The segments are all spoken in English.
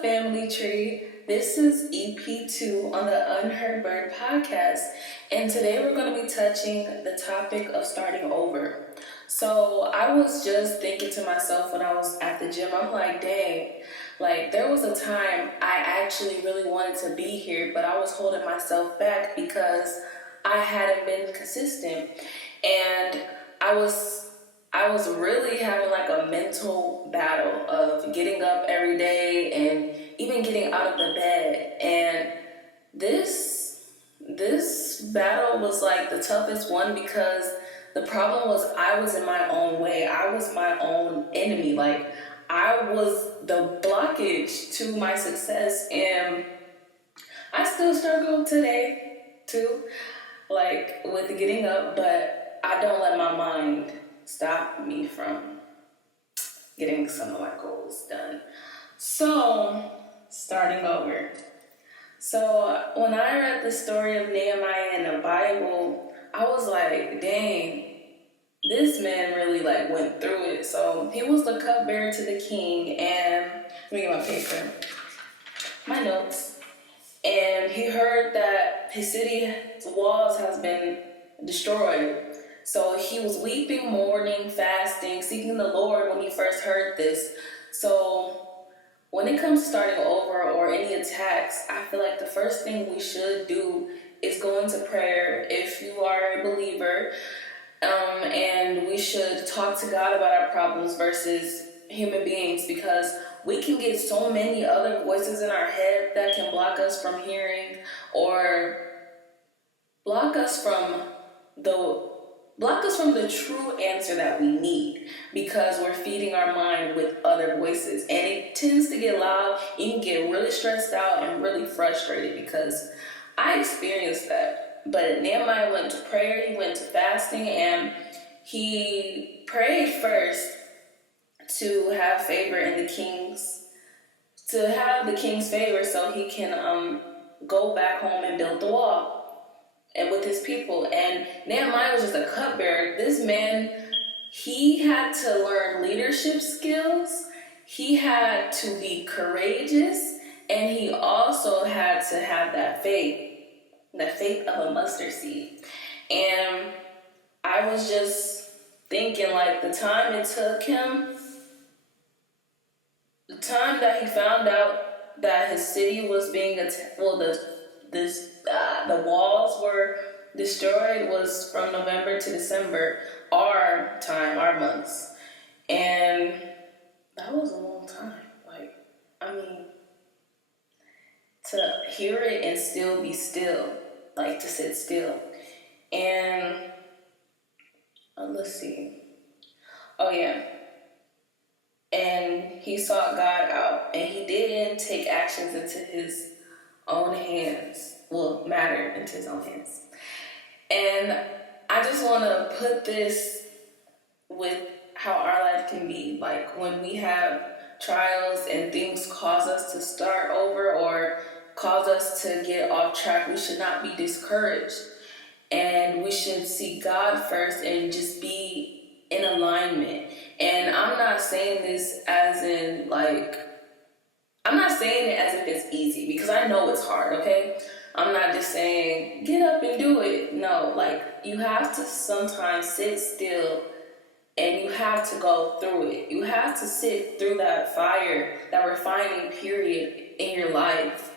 up, family tree? This is Ep.2 on the Unheard Bird podcast, and today we're going to be touching the topic of starting over. So I was just thinking to myself when I was at the gym, I'm like, dang, like there was a time I actually really wanted to be here, but I was holding myself back because I hadn't been consistent, and I was really having like a mental battle of getting up every day and even getting out of the bed. And this battle was like the toughest one because the problem was I was in my own way. I was my own enemy. Like I was the blockage to my success, and I still struggle today too, like with getting up, but I don't let my mind stop me from getting some of my goals done. So, starting over. So, when I read the story of Nehemiah in the Bible, I was like, dang, this man really like went through it. So, he was the cupbearer to the king, and let me get my paper, my notes. And he heard that his city's walls has been destroyed. So he was weeping, mourning, fasting, seeking the Lord when he first heard this. So when it comes to starting over or any attacks, I feel like the first thing we should do is go into prayer if you are a believer. And we should talk to God about our problems versus human beings, because we can get so many other voices in our head that can block us from hearing or block us from the true answer that we need, because we're feeding our mind with other voices, and it tends to get loud. You can get really stressed out and really frustrated, because I experienced that. But Nehemiah went to prayer, he went to fasting, and he prayed first to have favor in the king's, favor, so he can go back home and build the wall and with his people. And Nehemiah was just a cupbearer. This man, he had to learn leadership skills, he had to be courageous, and he also had to have that faith of a mustard seed. And I was just thinking, like, the time it took him, the time that he found out that his city was being attacked, the walls were destroyed, was from November to December, our time, our months. And that was a long time. Like, I mean, to hear it and still be still, like to sit still. And let's see. Oh yeah. And he sought God out, and he didn't take actions into his own hands. Well, matter into his own hands. And I just want to put this with how our life can be. Like when we have trials and things cause us to start over or cause us to get off track, we should not be discouraged. And we should seek God first and just be in alignment. And I'm not saying this as in like, I'm not saying it as if it's easy, because I know it's hard, okay? I'm not just saying, get up and do it. No, like, you have to sometimes sit still and you have to go through it. You have to sit through that fire, that refining period in your life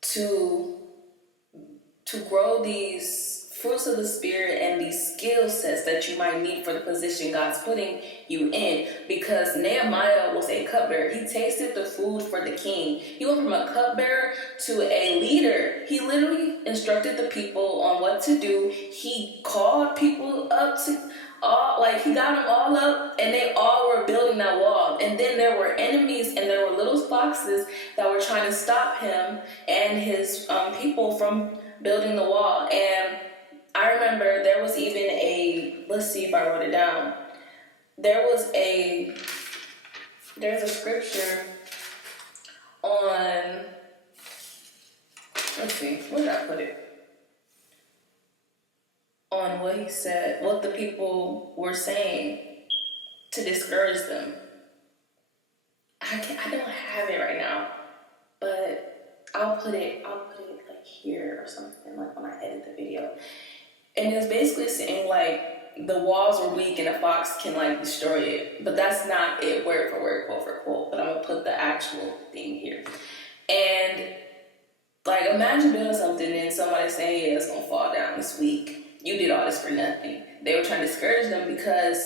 to grow these fruits of the Spirit and these skill sets that you might need for the position God's putting you in. Because Nehemiah was a cupbearer. He tasted the food for the king. He went from a cupbearer to a leader. He literally instructed the people on what to do. He called people up to he got them all up, and they all were building that wall. And then there were enemies, and there were little foxes that were trying to stop him and his people from building the wall. And I remember there was even let's see if I wrote it down. There's a scripture on, let's see, where did I put it? On what he said, what the people were saying to discourage them. I don't have it right now. I'll put it like here or something, like when I edit the video. And it's basically saying like the walls are weak and a fox can like destroy it. But that's not it word for word, quote for quote. But I'm gonna put the actual thing here. And like imagine doing something and somebody saying, yeah, it's gonna fall down this week. You did all this for nothing. They were trying to discourage them because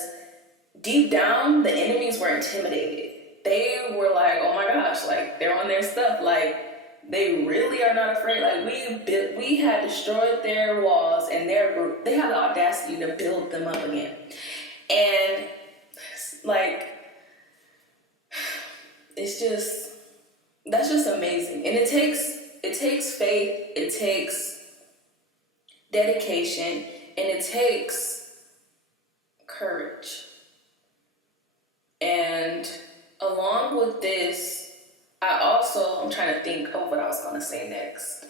deep down the enemies were intimidated. They were like, oh my gosh, like they're on their stuff. Like they really are not afraid. Like we had destroyed their walls and they have the audacity to build them up again. And like it's just that's just amazing. And it takes faith, it takes dedication, and it takes courage. And along with this, I'm trying to think of what I was going to say next.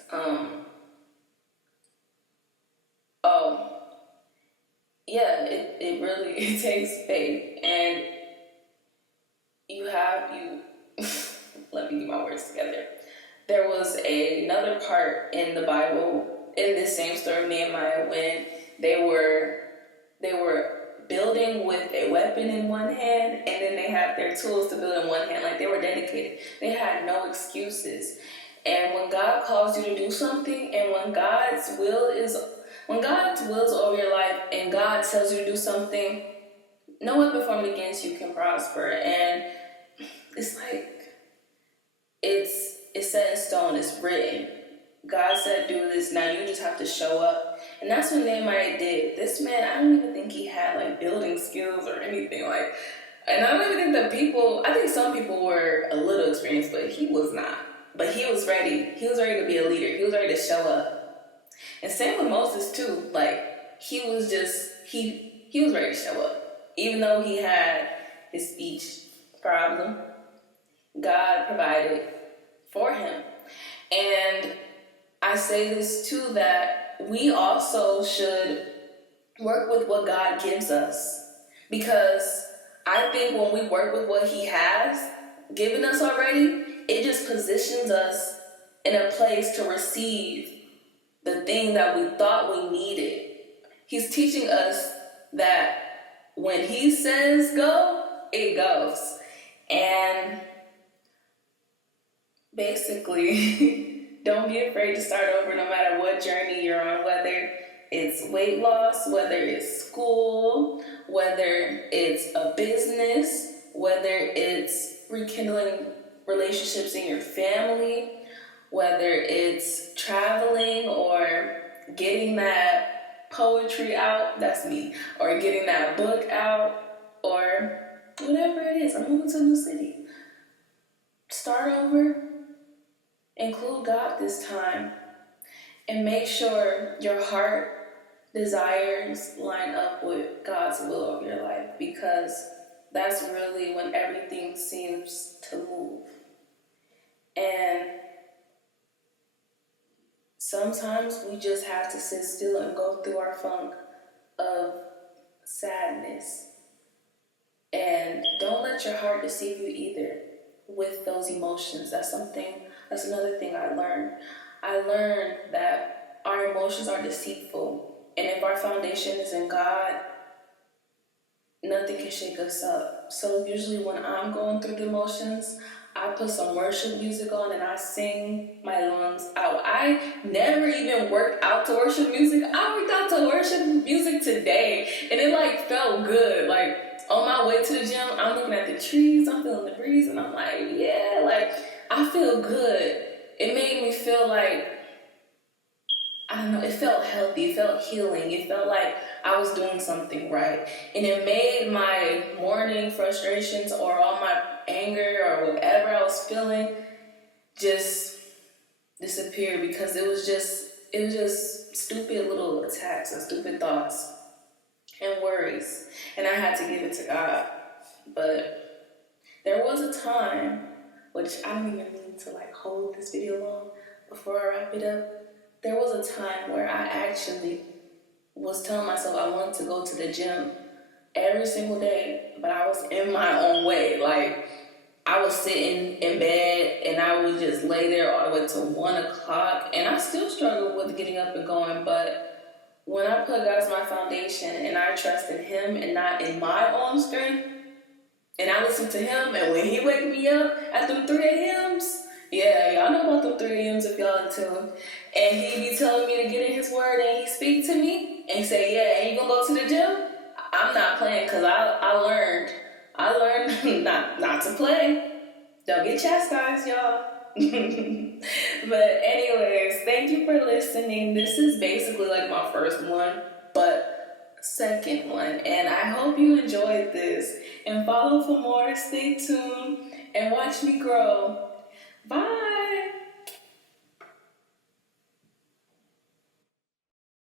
It really it takes faith, and you let me get my words together. There was another part in the Bible in this same story of Nehemiah when they were building with a weapon in one hand, and then they had their tools to build in one hand. Like they were dedicated. They had no excuses. And when God calls you to do something, and when God's will is over your life, and God tells you to do something, no weapon formed against you can prosper. And it's like it's set in stone. It's written. God said, "Do this." Now you just have to show up. And that's what Nehemiah did. This man, I don't even think he had like building skills or anything like. And I don't even think I think some people were a little experienced, but he was not. But he was ready. He was ready to be a leader. He was ready to show up. And same with Moses too. Like he was ready to show up. Even though he had his speech problem, God provided for him. And I say this too, that we also should work with what God gives us. Because I think when we work with what he has given us already, it just positions us in a place to receive the thing that we thought we needed. He's teaching us that when he says go, it goes. And basically, don't be afraid to start over no matter what journey you're on, whether it's weight loss, whether it's school, whether it's a business, whether it's rekindling relationships in your family, whether it's traveling or getting that poetry out, that's me, or getting that book out, or whatever it is. I'm moving to a new city. Start over. Include God this time, and make sure your heart desires line up with God's will over your life, because that's really when everything seems to move. And sometimes we just have to sit still and go through our funk of sadness. And don't let your heart deceive you either with those emotions. That's another thing I learned. I learned that our emotions are deceitful. And if our foundation is in God, nothing can shake us up. So usually when I'm going through the emotions, I put some worship music on and I sing my lungs out. I never even worked out to worship music. I worked out to worship music today, and it like felt good. Like on my way to the gym, I'm looking at the trees, I'm feeling the breeze, and I'm like, yeah, like I feel good. It made me feel like, I don't know, it felt healthy, it felt healing, it felt like I was doing something right. And it made my morning frustrations or all my anger or whatever I was feeling just disappear, because it was just stupid little attacks and stupid thoughts and worries. And I had to give it to God. But there was a time, which I don't even mean to like hold this video long before I wrap it up. There was a time where I actually was telling myself I wanted to go to the gym every single day, but I was in my own way. Like I was sitting in bed and I would just lay there all the way till 1 o'clock, and I still struggle with getting up and going. But when I put God as my foundation and I trust in Him and not in my own strength, and I listen to Him, and when He wake me up at them 3 a.m.s, yeah, y'all know about them 3 a.m.s if y'all into Him, and He be telling me to get in His Word, and He speak to me and say, yeah, and you gonna go to the gym? I'm not playing, because I learned not to play. Don't get chastised, y'all. But anyways, thank you for listening. This is basically like my first one, but second one. And I hope you enjoyed this. And follow for more. Stay tuned and watch me grow. Bye.